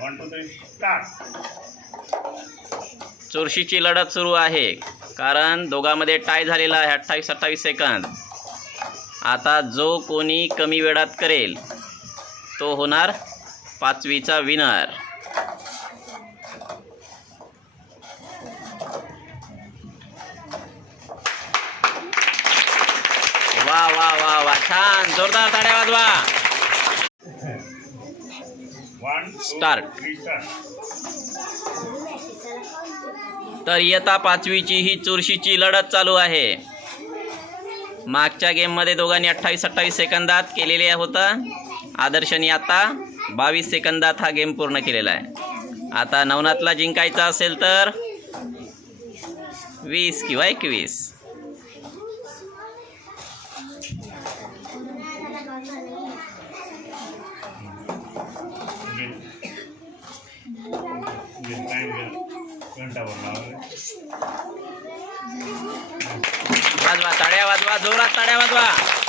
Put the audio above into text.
1 2 3 start. चुरशीची लढत सुरू आहे, कारण दोघांमध्ये टाय झालेला आहे 28-28 सेकंद. आता जो कोणी कमी वेळात करेल तो होणार 5वीचा विनर. वा वा वा वा, छान, जोरदार ताड्या वाजवा. 1 2 स्टार्ट. 3 स्टार्ट. तर इयत्ता 5वीची ही चुरशीची लढत चालू आहे. मागच्या गेममध्ये दोघांनी 28-28 सेकंदात केलेले होतं. आदर्शनी आता 22 सेकंदात हा गेम पूर्ण केलेला आहे. आता नवनाथला जिंकायचा असेल तर 20 किंवा 21. वाजवा, ताड्या वाजवा, जोरात ताड्या वाजवा.